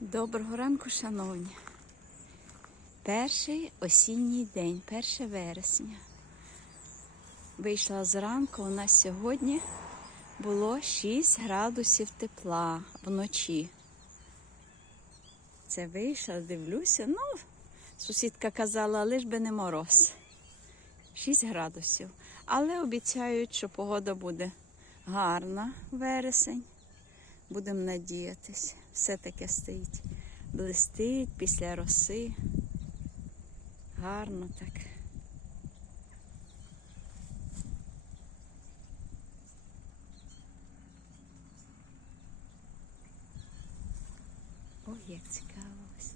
Доброго ранку, шановні. Перший осінній день, 1 вересня. Вийшла зранку, у нас сьогодні було 6 градусів тепла вночі. Це вийшла, дивлюся. Ну, сусідка казала, лиш би не мороз. 6 градусів. Але обіцяють, що погода буде гарна вересень. Будемо надіятись. Все таке стоїть. Блистить після роси. Гарно так. Ой, як цікаво. ось.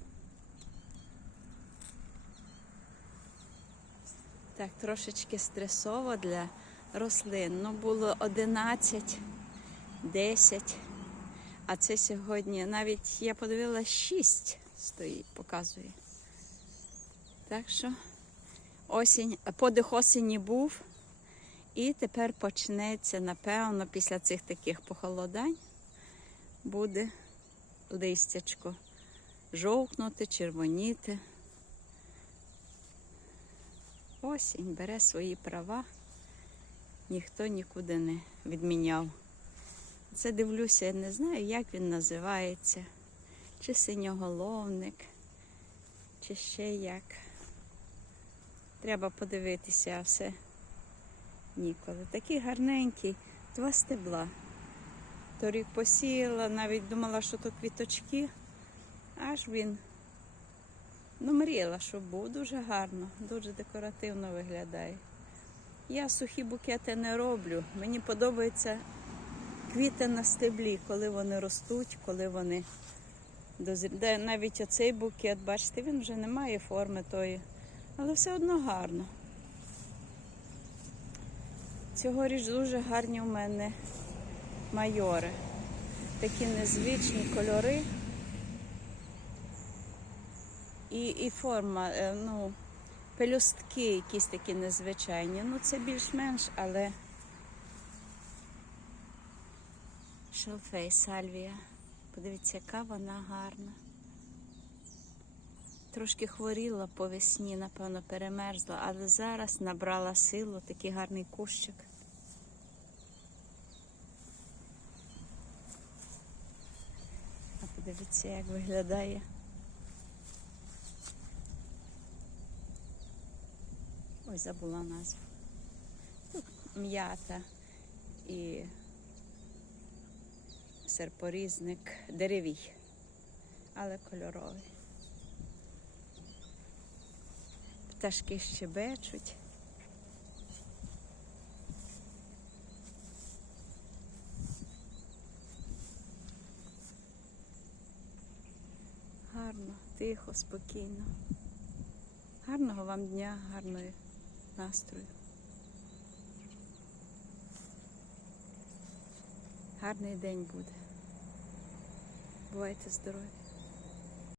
Так, трошечки стресово для рослин. Ну, було 11, 10. А це сьогодні навіть я подивилась 6 стоїть, показує. Так що осінь, подих осені був. І тепер почнеться, напевно, після цих таких похолодань буде листячко жовкнути, червоніти. Осінь бере свої права, ніхто нікуди не відміняв. Це дивлюся, я не знаю, як він називається. Чи синьоголовник, чи ще як. Треба подивитися, а все ніколи. Такий гарненький, два стебла. Торік посіяла, навіть думала, що то квіточки, аж він. Ну, мріяла, що був дуже гарно, дуже декоративно виглядає. Я сухі букети не роблю. Мені подобається квіти на стеблі, коли вони ростуть, коли вони дозріють. Навіть оцей букет, бачите, він вже не має форми тої, але все одно гарно. Цьогоріч дуже гарні у мене майори. Такі незвичні кольори. І, і форма, е, ну, пелюстки якісь такі незвичайні. Ну, це більш-менш, але шалфей сальвія. Подивіться, яка вона гарна. Трошки хворіла по весні, напевно, перемерзла, але зараз набрала силу, такий гарний кущик. А подивіться, як виглядає. Ой, забула назву. Тут м'ята і серпорізник деревій, але кольоровий. Пташки щебечуть. Гарно, тихо, спокійно. Гарного вам дня, гарної настрою. Гарний день буде. Бувайте здорові!